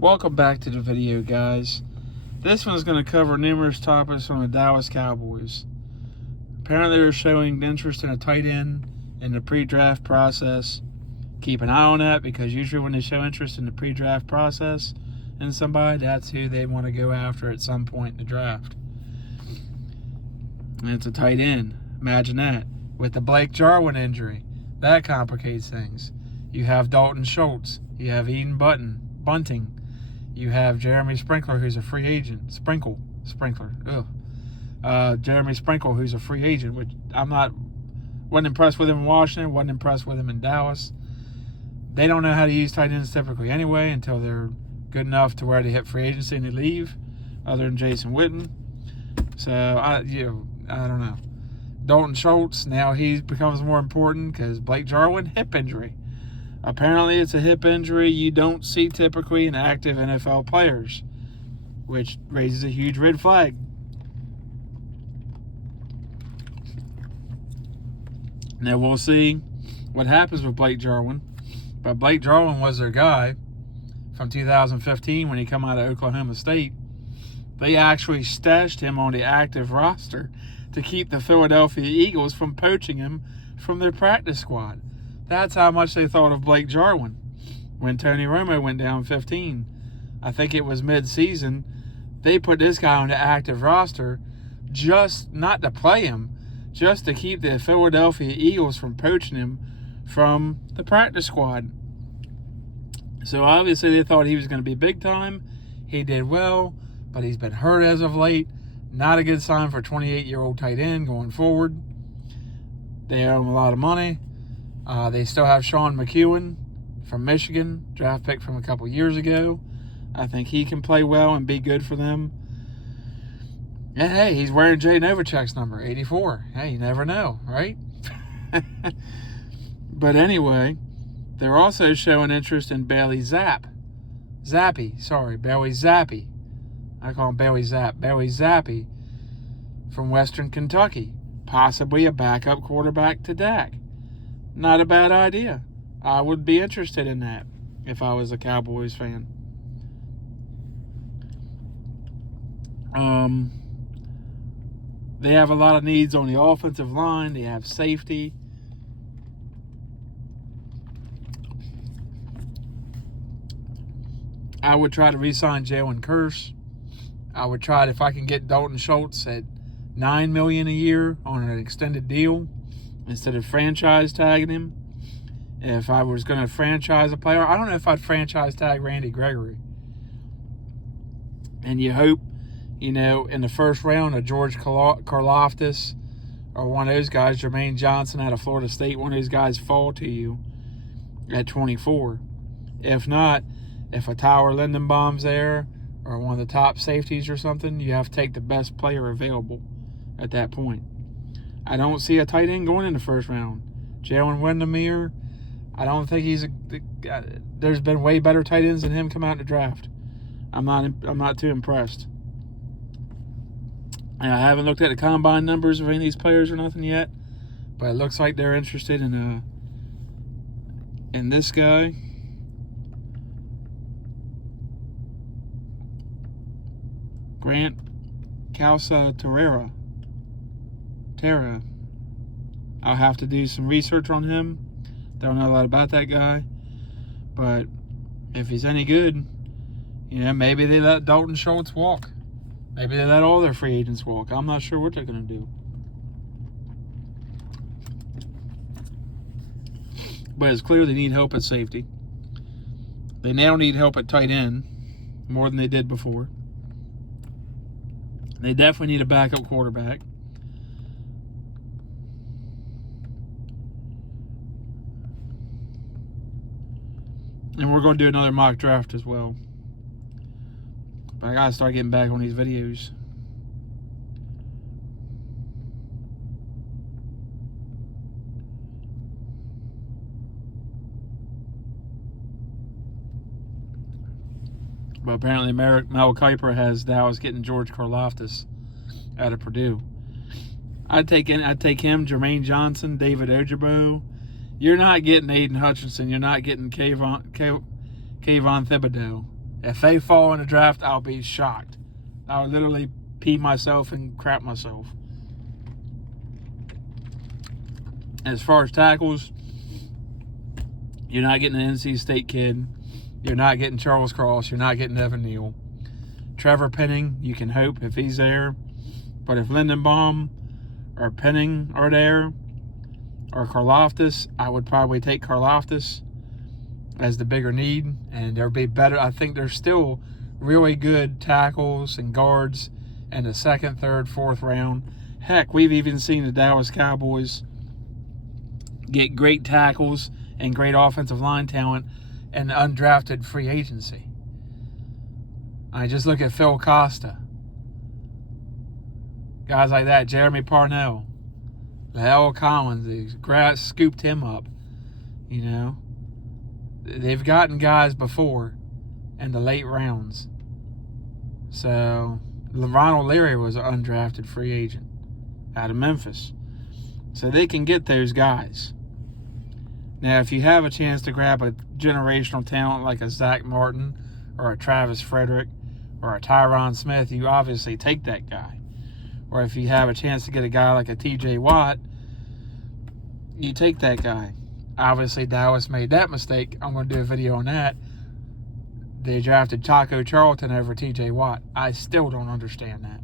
Welcome back to the video, guys. This one's going to cover numerous topics on the Dallas Cowboys. Apparently they're showing interest in a tight end in the pre-draft process. Keep an eye on that, because usually when they show interest in the pre-draft process in somebody, that's who they want to go after at some point in the draft. And it's a tight end. Imagine that. With the Blake Jarwin injury, that complicates things. You have Dalton Schultz. You have Eden Bunting. You have Jeremy Sprinkler, who's a free agent. Sprinkler. Jeremy Sprinkle, who's a free agent, which wasn't impressed with him in Washington, wasn't impressed with him in Dallas. They don't know how to use tight ends typically anyway until they're good enough to where they hit free agency and they leave, other than Jason Witten. So, I don't know. Dalton Schultz, now he becomes more important because Blake Jarwin, hip injury. Apparently, it's a hip injury you don't see typically in active NFL players, which raises a huge red flag. Now, we'll see what happens with Blake Jarwin. But Blake Jarwin was their guy from 2015 when he came out of Oklahoma State. They actually stashed him on the active roster to keep the Philadelphia Eagles from poaching him from their practice squad. That's how much they thought of Blake Jarwin. When Tony Romo went down 15, I think it was mid-season, they put this guy on the active roster just not to play him, just to keep the Philadelphia Eagles from poaching him from the practice squad. So obviously they thought he was going to be big time. He did well, but he's been hurt as of late. Not a good sign for a 28-year-old tight end going forward. They owe him a lot of money. They still have Sean McEwen from Michigan, draft pick from a couple years ago. I think he can play well and be good for them. And hey, he's wearing Jay Novacek's number, 84. Hey, you never know, right? But anyway, they're also showing interest in Bailey Zappi. I call him Bailey Zappi from Western Kentucky. Possibly a backup quarterback to Dak. Not a bad idea. I would be interested in that if I was a Cowboys fan. They have a lot of needs on the offensive line. They have safety. I would try to re-sign Jalen Kearse. I would try it if I can get Dalton Schultz at $9 million a year on an extended deal instead of franchise tagging him. If I was going to franchise a player, I don't know if I'd franchise tag Randy Gregory. And you hope, in the first round, a George Karlaftis or one of those guys, Jermaine Johnson out of Florida State, one of those guys fall to you at 24. If not, if a Tyler Lindenbaum's there or one of the top safeties or something, you have to take the best player available at that point. I don't see a tight end going in the first round. Jalen Windermere, I don't think there's been way better tight ends than him come out in the draft. I'm not too impressed. And I haven't looked at the combine numbers of any of these players or nothing yet, but it looks like they're interested in this guy. Grant Calcaterra. I'll have to do some research on him. Don't know a lot about that guy. But if he's any good, maybe they let Dalton Schultz walk. Maybe they let all their free agents walk. I'm not sure what they're going to do. But it's clear they need help at safety. They now need help at tight end more than they did before. They definitely need a backup quarterback. And we're going to do another mock draft as well. But I got to start getting back on these videos. But apparently Mel Kiper has Dallas getting George Karlaftis out of Purdue. I'd take him, Jermaine Johnson, David Ojabo. You're not getting Aiden Hutchinson. You're not getting Kayvon Thibodeau. If they fall in the draft, I'll be shocked. I'll literally pee myself and crap myself. As far as tackles, you're not getting an NC State kid. You're not getting Charles Cross. You're not getting Evan Neal. Trevor Penning, you can hope if he's there. But if Lindenbaum or Penning are there, or Karlaftis, I would probably take Karlaftis as the bigger need. And there'll be better. I think there's still really good tackles and guards in the 2nd, 3rd, 4th round. Heck, we've even seen the Dallas Cowboys get great tackles and great offensive line talent and undrafted free agency. I just look at Phil Costa. Guys like that, Jeremy Parnell, Lael Collins, they scooped him up. You know, they've gotten guys before in the late rounds. So, Ronald Leary was an undrafted free agent out of Memphis. So they can get those guys. Now, if you have a chance to grab a generational talent like a Zach Martin or a Travis Frederick or a Tyron Smith, you obviously take that guy. Or if you have a chance to get a guy like a TJ Watt, you take that guy. Obviously, Dallas made that mistake. I'm going to do a video on that. They drafted Taco Charlton over TJ Watt. I still don't understand that.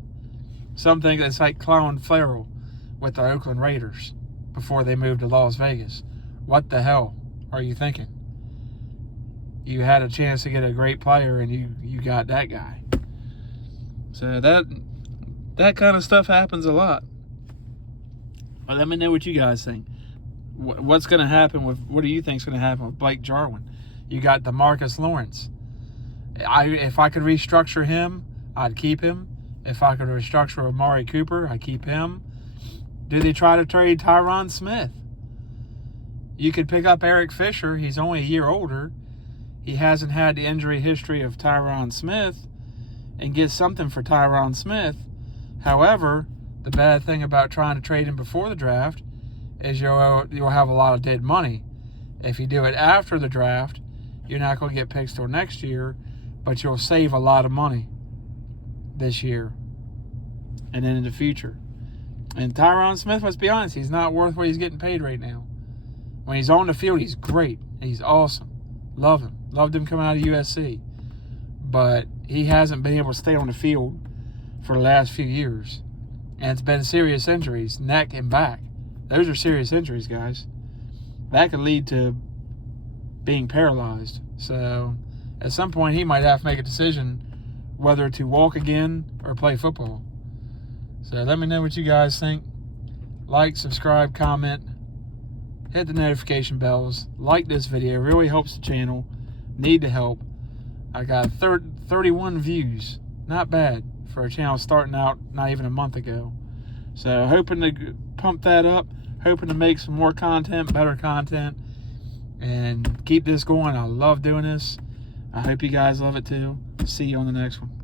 Some think it's like Clelin Ferrell with the Oakland Raiders before they moved to Las Vegas. What the hell are you thinking? You had a chance to get a great player and you got that guy. So that kind of stuff happens a lot. But let me know what you guys think. What's going to happen what do you think is going to happen with Blake Jarwin? You got DeMarcus Lawrence. If I could restructure him, I'd keep him. If I could restructure Amari Cooper, I'd keep him. Do they try to trade Tyron Smith? You could pick up Eric Fisher. He's only a year older. He hasn't had the injury history of Tyron Smith, and get something for Tyron Smith. However, the bad thing about trying to trade him before the draft is you'll have a lot of dead money. If you do it after the draft, you're not going to get picks till next year, but you'll save a lot of money this year and then in the future. And Tyron Smith, let's be honest, he's not worth what he's getting paid right now. When he's on the field, he's great. He's awesome. Love him. Loved him coming out of USC. But he hasn't been able to stay on the field for the last few years. And it's been serious injuries, neck and back. Those are serious injuries, guys. That could lead to being paralyzed. So at some point, he might have to make a decision whether to walk again or play football. So let me know what you guys think. Like, subscribe, comment. Hit the notification bells. Like this video. It really helps the channel. Need the help. I got 31 views. Not bad for a channel starting out not even a month ago. So hoping to pump that up. Hoping to make some more content, better content. And keep this going. I love doing this. I hope you guys love it too. See you on the next one.